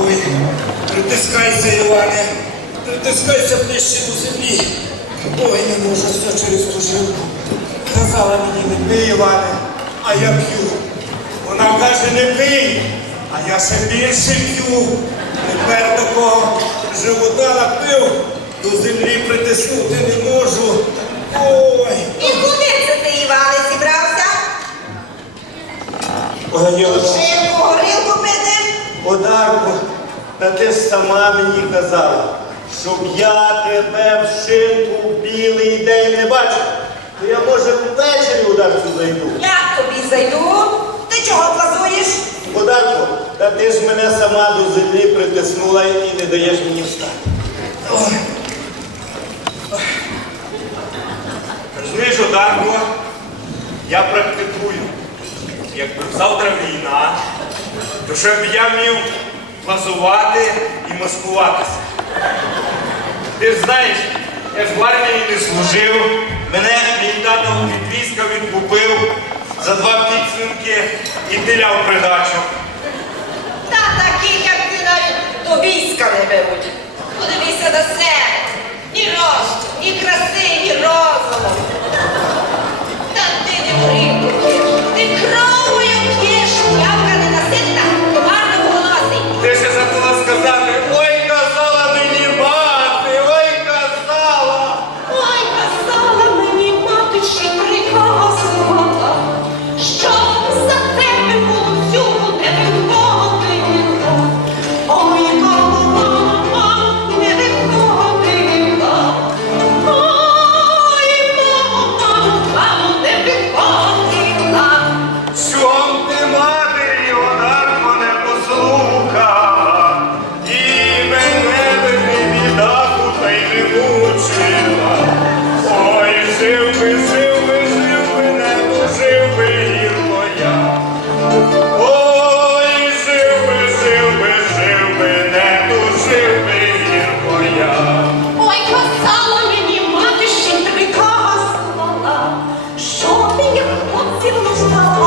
Ой, притискайся, Іване, притискайся ближче до землі. Ой, не можу все через ту жилку. Казала мені, не пий, Іване, а я п'ю. Вона каже, не пий, а я ще більше п'ю. Тепер такого живота напив, до землі притиснути. Сама мені казала, щоб я тебе в шинку в білий день не бачив, то я може ввечері ударцю зайду. Я тобі зайду. Ти чого плазуєш? Одарку, та ти ж мене сама до землі притиснула і не даєш мені встати. Ой. Ой. Розумієш, Одарку, я практикую. Якби завтра війна, то щоб я міг плазувати і маскуватися. Ти ж знаєш, я ж в армії не служив, мене мій тато від війська відкупив за два підсвинки і тиляв придачу. Та таких, як ти навіть до війська не беруть. Подивися на себе. Ні росту, ні краси, приказувала, що мені хлопців не в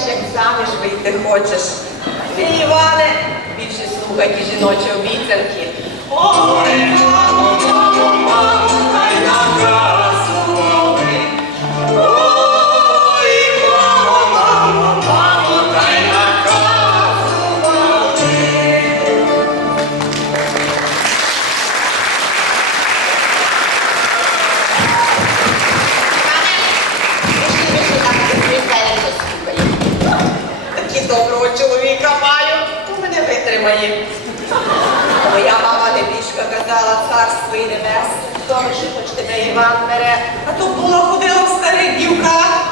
пообіцяєш, як заміж вийти хочеш. Ти, Іване, більше слухай ті жіночі обіцянки. Ой, Моя мама небіжка казала, царство і небесне, добре, що хоч тебе Іван бере, а то була ходила в старих дівках.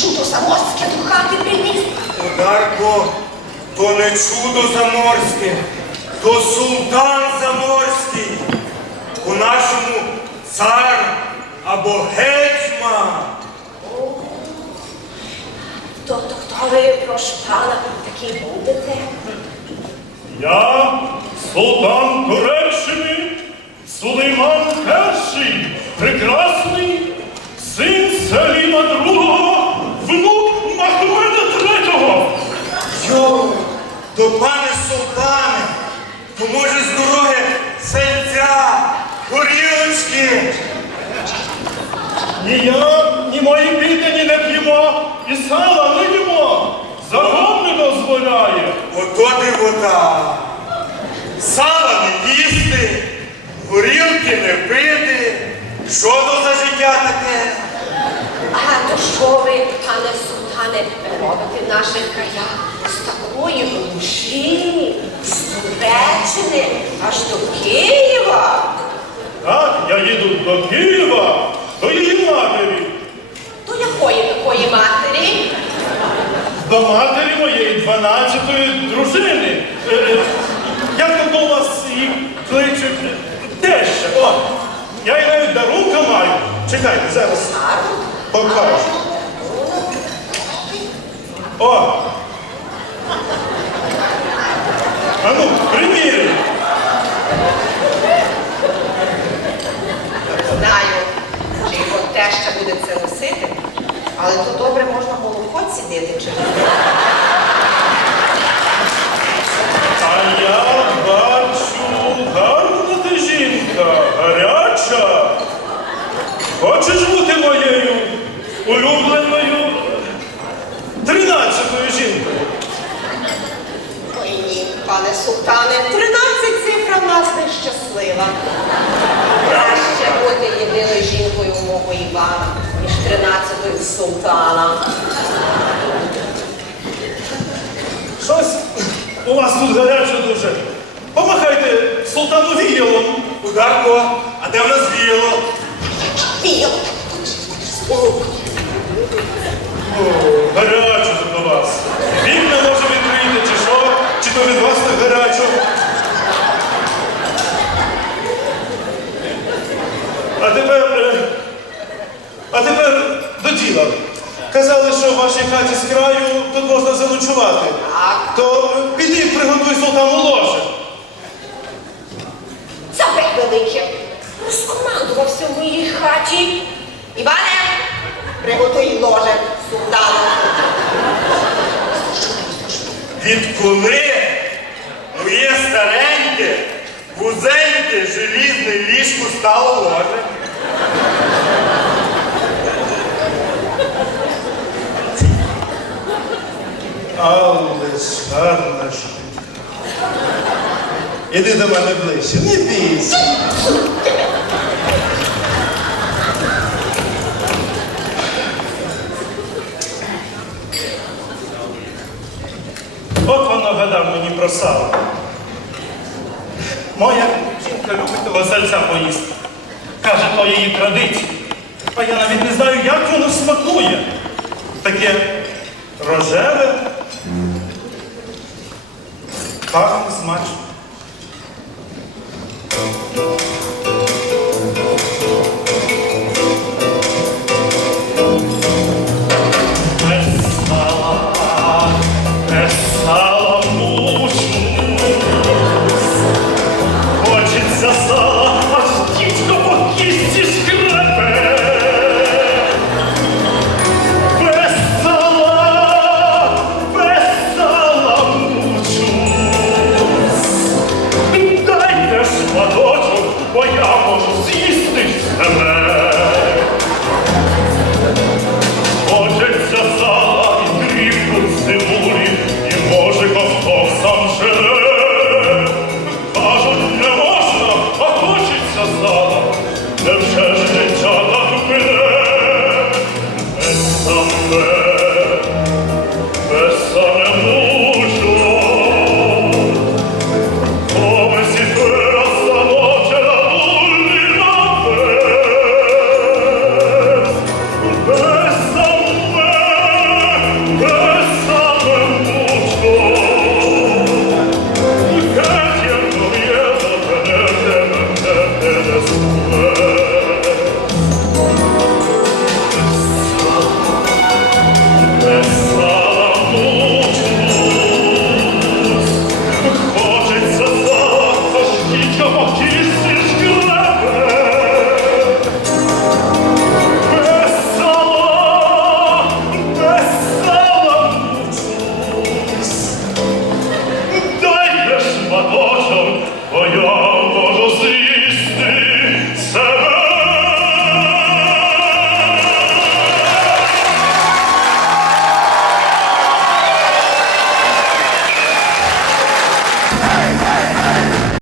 Чудо самоське до хати приніс? Одарко, то не чудо заморське, то султан заморський. У нашому цар або гетьман. Тобто, хто ви про шпана такий буде? Я, султан Туреччини, Сулейман І, прекрасний, син Селіма II, то пане султане, то може з дороги сельця, горілочки. Ні я, ні мої піддані не п'ємо, і сала не їмо. Закон не дозволяє. Ото дивота. Сала не їсти, горілки не пити. Що то за життя таке? А то що ви, пане султане, робите в наших краях такої глуші, з Туреччини аж до Києва? Так, я їду до Києва, до її матері, До якої такої матері? до матері моєї 12-ї дружини. Е, е, Як то у вас їх кличуть? Теща. О, я їй навіть дарунка маю. Чекайте, зараз покажу. О! А ну, приміряй. Знаю, чи його теща буде це носити, але то добре можна було хоч сидіти чи А я бачу, гарна ти жінка, гаряча. Хочеш бути моєю улюбленою тринадцятою жінкою? Пане султане, 13 цифра в нас нещаслива. Краще бути єдиною жінкою у мого Івана, ніж 13-ю султана. Щось у вас тут гаряче дуже. Помахайте султану віялом. Ударко, а де в нас віяло? Віл! О, гаряче тут у вас. Вікна може відкрити, чи що? Чи то від вас так гарячо? А тепер. е, А тепер до діла. Казали, що в вашій хаті з краю тут можна заночувати. То піди приготуй султану ложе. Забе велике! Розкомандувався в моїй хаті. Іване, приготуй ложе султану. Відколи моє стареньке, вузеньке, желізне ліжко стало ложем. Але гарна ж. Іди до мене ближче, не бійся. От воно гадав мені про сало. Моя жінка любить того сальця поїсти. Каже, то її традиція. А я навіть не знаю, як воно смакує. Таке рожеве, Carl Hammers match